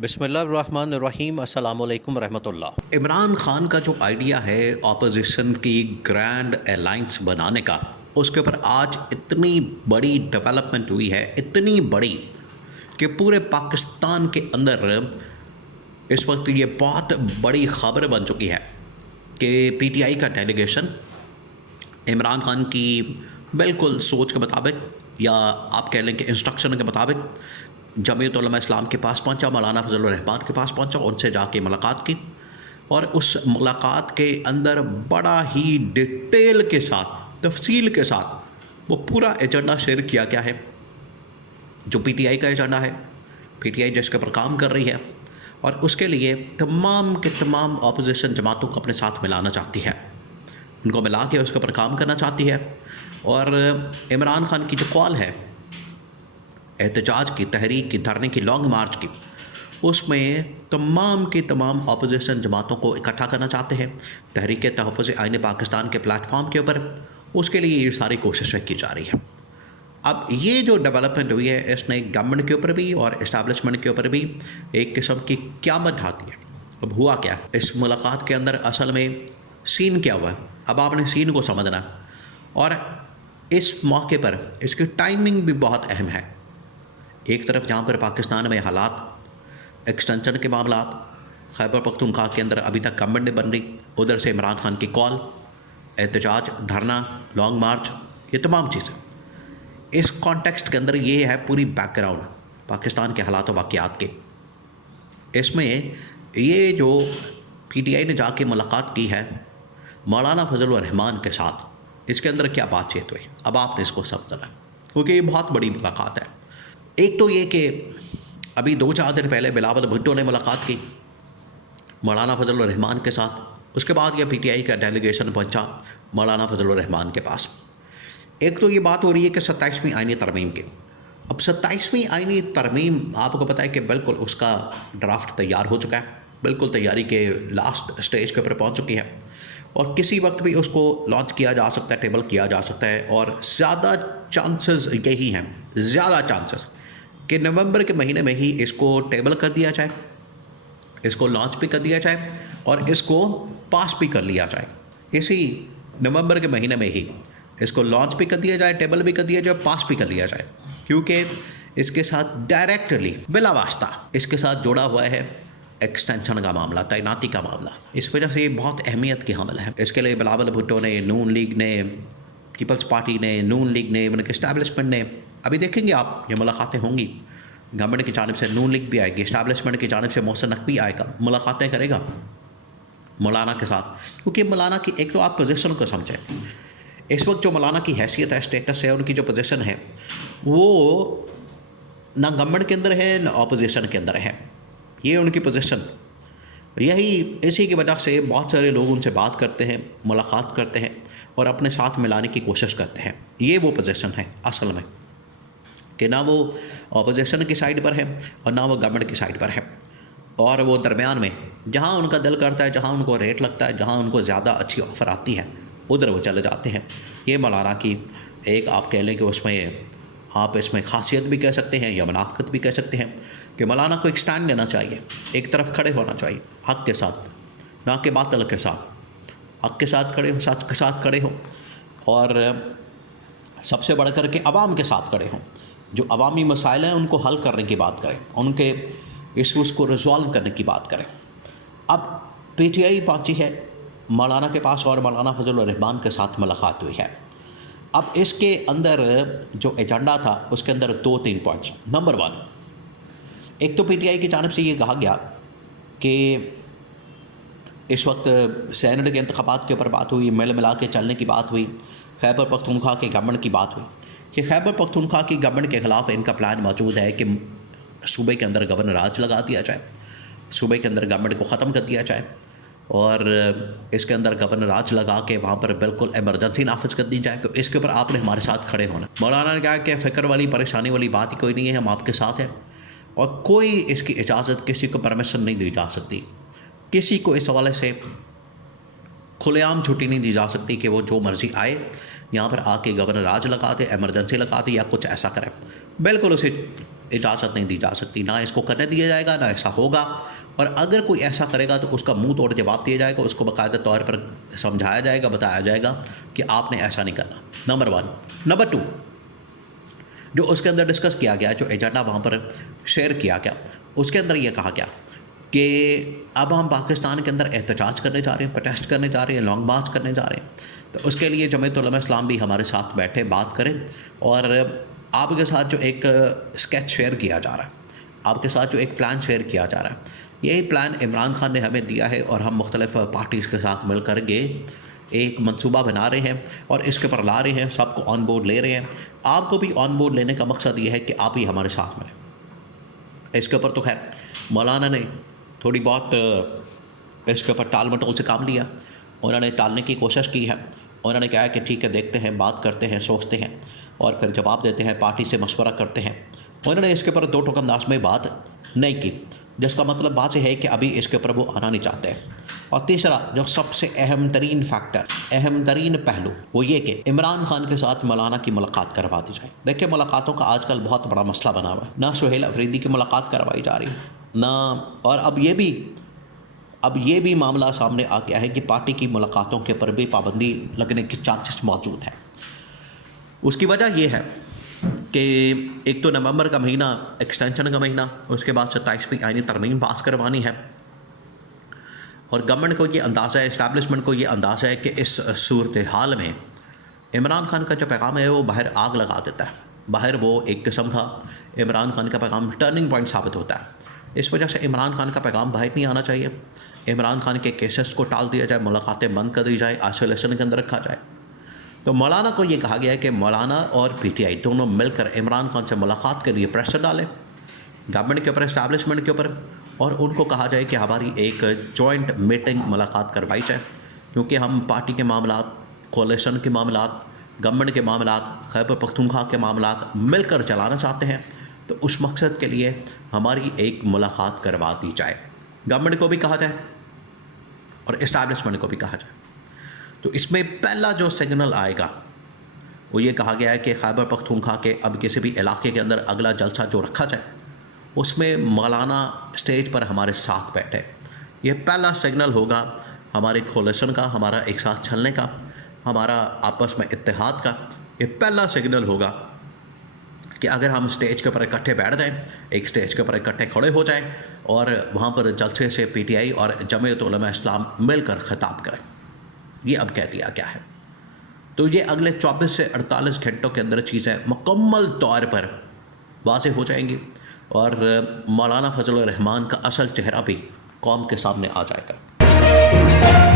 बिस्मिल्लाहिर्रहमानिर्रहीम अस्सलामुअलैकुम रहमतुल्लाह। इमरान खान का जो आइडिया है ऑपोजिशन की ग्रैंड अलायंस बनाने का, उसके ऊपर आज इतनी बड़ी डेवलपमेंट हुई है, इतनी बड़ी कि पूरे पाकिस्तान के अंदर इस वक्त ये बहुत बड़ी खबर बन चुकी है कि पीटीआई का डेलीगेशन इमरान खान की बिल्कुल सोच के मुताबिक या आप कह लें कि इंस्ट्रक्शन के मुताबिक जमीयत उलमा इस्लाम के पास पहुंचा, मौलाना फजल रहमान के पास पहुंचा, उनसे जाके मुलाकात की और उस मुलाकात के अंदर बड़ा ही डिटेल के साथ, तफसील के साथ वो पूरा एजेंडा शेयर किया गया है जो पीटीआई का एजेंडा है, पीटीआई जिसके ऊपर काम कर रही है और उसके लिए तमाम के तमाम अपोजिशन जमातों को अपने साथ मिलाना चाहती है, उनको मिला के उसके ऊपर काम करना चाहती है। और इमरान खान की जो कॉल है एहतजाज की, तहरीक की, धरने की, लॉन्ग मार्च की, उसमें तमाम की तमाम अपोजिशन जमातों को इकट्ठा करना चाहते हैं तहरीक तहफ़्फ़ुज़ आईन पाकिस्तान के प्लेटफॉर्म के ऊपर। उसके लिए ये सारी कोशिशें की जा रही हैं। अब ये जो डेवलपमेंट हुई है इसने गवर्नमेंट के ऊपर भी और इस्टेब्लिशमेंट के ऊपर भी एक किस्म की क़यामत ढा दी है। अब हुआ क्या इस मुलाकात के अंदर, असल में सीन क्या हुआ है, अब आपने सीन को समझना है। और इस मौके पर इसकी टाइमिंग भी बहुत अहम है। एक तरफ जहाँ पर पाकिस्तान में हालात, एक्सटेंशन के मामला, खैबर पख्तूनख्वा के अंदर अभी तक गवर्नमेंट नहीं बन रही, उधर से इमरान खान की कॉल, एहतजाज, धरना, लॉन्ग मार्च, ये तमाम चीज़ें। इस कॉन्टेक्स्ट के अंदर ये है पूरी बैकग्राउंड पाकिस्तान के हालात वाक़यात के। इसमें ये जो पीटीआई ने जाके मुलाकात की है मौलाना फजल रहमान के साथ, इसके अंदर क्या बातचीत हुई, अब आपने इसको समझना है क्योंकि ये बहुत बड़ी मुलाकात है। एक तो ये कि अभी 2-4 दिन पहले बिलावल भुट्टो ने मुलाकात की मौलाना फजल रहमान के साथ, उसके बाद यह पीटीआई का डेलीगेशन पहुंचा मौलाना फजल रहमान के पास। एक तो ये बात हो रही है कि 27वीं आईनी तरमीम की। अब 27वीं आईनी तरमीम आपको पता है कि बिल्कुल उसका ड्राफ्ट तैयार हो चुका है, बिल्कुल तैयारी के लास्ट स्टेज के ऊपर पहुँच चुकी है और किसी वक्त भी उसको लॉन्च किया जा सकता है, टेबल किया जा सकता है। और ज़्यादा चांसेस यही हैं, ज़्यादा चांसेस कि नवंबर के महीने में ही इसको टेबल कर दिया जाए, इसको लॉन्च भी कर दिया जाए और इसको पास भी कर लिया जाए। इसी नवंबर के महीने में ही इसको लॉन्च भी कर दिया जाए, टेबल भी कर दिया जाए, पास भी कर लिया जाए, क्योंकि इसके साथ डायरेक्टली बिला वास्ता इसके साथ जुड़ा हुआ है एक्सटेंशन का मामला, तैनाती का मामला। इस वजह से ये बहुत अहमियत की हमल है। इसके लिए बिलावल भुट्टो ने, नून लीग ने, पीपल्स पार्टी ने, नून लीग ने, उनके इस्टेब्लिशमेंट ने, अभी देखेंगे आप ये मुलाकातें होंगी, गवर्नमेंट की जानिब से नून लीग भी आएगी, इस्टेब्लिशमेंट की जानिब से मोहसिन नकवी आएगा, मुलाकातें करेगा मौलाना के साथ। क्योंकि मौलाना की एक तो आप पोजीशन को समझें, इस वक्त जो मौलाना की हैसियत है, स्टेटस है, उनकी जो पोजीशन है वो ना गवर्नमेंट के अंदर है ना अपोजिशन के अंदर है, ये उनकी पोजीशन। यही इसी की वजह से बहुत सारे लोग उनसे बात करते हैं, मुलाकात करते हैं और अपने साथ मिलाने की कोशिश करते हैं। ये वो पोजीशन है असल में कि ना वो अपोजिशन की साइड पर है और ना वो गवर्नमेंट की साइड पर है, और वो दरमियान में जहाँ उनका दिल करता है, जहाँ उनको रेट लगता है, जहाँ उनको ज़्यादा अच्छी ऑफ़र आती है, उधर वो चले जाते हैं। ये मौलाना की एक आप कह लें कि उसमें आप इसमें खासियत भी कह सकते हैं या मुनाफ़िकत भी कह सकते हैं कि मौलाना को एक स्टैंड लेना चाहिए, एक तरफ खड़े होना चाहिए हक़ के साथ, ना कि बातिल के साथ। हक़ के साथ खड़े हो, सच के साथ खड़े हो और सबसे बढ़ कर के अवाम के साथ खड़े हों, जो अवामी मसाइल हैं उनको हल करने की बात करें, उनके इश्यूज़ को रिजॉल्व करने की बात करें। अब पीटीआई पहुंची है मौलाना के पास और मौलाना फजल रहमान के साथ मुलाकात हुई है। अब इसके अंदर जो एजेंडा था उसके अंदर 2-3 पॉइंट्स। नंबर 1, एक तो पीटीआई की जानिब से ये कहा गया कि इस वक्त सेनेट के इंतखाबात के ऊपर बात हुई, मिल मिला के चलने की बात हुई, खैबर पख्तूनख्वा के गवर्नमेंट की बात हुई कि खैबर पख्तूनख्वा की गवर्नमेंट के ख़िलाफ़ इनका प्लान मौजूद है कि सूबे के अंदर गवर्नर राज लगा दिया जाए, सूबे के अंदर गवर्नमेंट को ख़त्म कर दिया जाए और इसके अंदर गवर्नर राज लगा के वहाँ पर बिल्कुल एमरजेंसी नाफिज कर दी जाए। तो इसके ऊपर आपने हमारे साथ खड़े होना। मौलाना ने कहा कि फ़िक्र वाली, परेशानी वाली बात ही कोई नहीं है, हम आपके साथ हैं और कोई इसकी इजाज़त, किसी को परमिशन नहीं दी जा सकती, किसी को इस हवाले से खुलेआम छुट्टी नहीं दी जा सकती कि वो जो मर्ज़ी आए यहाँ पर आके गवर्नर राज लगा दे, एमरजेंसी लगा दे या कुछ ऐसा करे। बिल्कुल उसी इजाज़त नहीं दी जा सकती, ना इसको करने दिया जाएगा, ना ऐसा होगा। और अगर कोई ऐसा करेगा तो उसका मुंह तोड़ जवाब दिया जाएगा, उसको बाकायदा तौर पर समझाया जाएगा, बताया जाएगा कि आपने ऐसा नहीं करना। नंबर 1। नंबर 2, जो उसके अंदर डिस्कस किया गया, जो एजेंडा वहाँ पर शेयर किया गया, उसके अंदर ये कहा गया कि अब हम पाकिस्तान के अंदर एहतजाज करने जा रहे हैं, प्रोटेस्ट करने जा रहे हैं, लॉन्ग मार्च करने जा रहे हैं। तो उसके लिए जमीयत उलमा इस्लाम भी हमारे साथ बैठे बात करें और आपके साथ जो एक स्केच शेयर किया जा रहा है, आपके साथ जो एक प्लान शेयर किया जा रहा है, यही प्लान इमरान खान ने हमें दिया है और हम मुख्तलिफ पार्टीज़ के साथ मिल कर के एक मंसूबा बना रहे हैं और इसके ऊपर ला रहे हैं, सबको ऑन बोर्ड ले रहे हैं। आपको भी ऑन बोर्ड लेने का मकसद ये है कि आप ही हमारे साथ मिलें। इसके ऊपर तो खैर मौलाना ने थोड़ी बहुत इसके ऊपर टाल मटोल से काम लिया, उन्होंने टालने की कोशिश की है। उन्होंने कहा कि ठीक है, देखते हैं, बात करते हैं, सोचते हैं और फिर जवाब देते हैं, पार्टी से मशवरा करते हैं। उन्होंने इसके ऊपर दो टोक अंदाज में बात नहीं की, जिसका मतलब बात यह है कि अभी इसके ऊपर वो आना नहीं चाहते। और तीसरा जो सबसे अहम तरीन फैक्टर, अहम तरीन पहलू, वो ये कि इमरान खान के साथ मौलाना की मुलाकात करवा दी जाए। देखिए, मुलाकातों का आजकल बहुत बड़ा मसला बना हुआ है। ना सुहेल अफरीदी की मुलाकात करवाई जा रही ना, और अब ये भी मामला सामने आ गया है कि पार्टी की मुलाकातों के ऊपर भी पाबंदी लगने के चांसेस मौजूद हैं। उसकी वजह यह है कि एक तो नवंबर का महीना एक्सटेंशन का महीना, उसके बाद 27वीं आईनी तरमीम पास करवानी है और गवर्नमेंट को ये अंदाज़ा है, इस्टेब्लिशमेंट को ये अंदाज़ा है कि इस सूरत हाल में इमरान खान का जो पैगाम है वो बाहर आग लगा देता है। बाहर वो एक किस्म का इमरान खान का पैगाम टर्निंग पॉइंट साबित होता है। इस वजह से इमरान खान का पैगाम बाहर नहीं आना चाहिए। इमरान खान के केसेस को टाल दिया जाए, मुलाकातें बंद कर दी जाए, आइसोलेशन के अंदर रखा जाए। तो मौलाना को ये कहा गया है कि मौलाना और पीटीआई दोनों मिलकर इमरान खान से मुलाकात के लिए प्रेशर डालें गवर्नमेंट के ऊपर, इस्टेब्लिशमेंट के ऊपर, और उनको कहा जाए कि हमारी एक जॉइंट मीटिंग मुलाकात करवाई जाए, क्योंकि हम पार्टी के मामला, कोalition के मामला, गवर्नमेंट के मामला, खैबर पख्तूनख्वा के मामला मिलकर चलाना चाहते हैं। तो उस मकसद के लिए हमारी एक मुलाकात करवा दी जाए, गवर्नमेंट को भी कहा जाए और इस्टेब्लिशमेंट को भी कहा जाए। तो इसमें पहला जो सिग्नल आएगा वो ये कहा गया है कि खैबर पख्तूनख्वा के अब किसी भी इलाके के अंदर अगला जलसा जो रखा जाए उसमें मौलाना स्टेज पर हमारे साथ बैठे। ये पहला सिग्नल होगा हमारे कोalition का, हमारा एक साथ चलने का, हमारा आपस में इत्तेहाद का। ये पहला सिग्नल होगा कि अगर हम स्टेज के ऊपर इकट्ठे बैठ जाएं, एक स्टेज के ऊपर इकट्ठे खड़े हो जाएं और वहाँ पर जलसे से पीटीआई और जमीयत उलमा इस्लाम मिलकर खिताब करें। ये अब कह दिया गया है। तो ये अगले 24 से 48 घंटों के अंदर चीज़ें मुकम्मल तौर पर वाज़ेह हो जाएंगी और मौलाना फजल रहमान का असल चेहरा भी कौम के सामने आ जाएगा।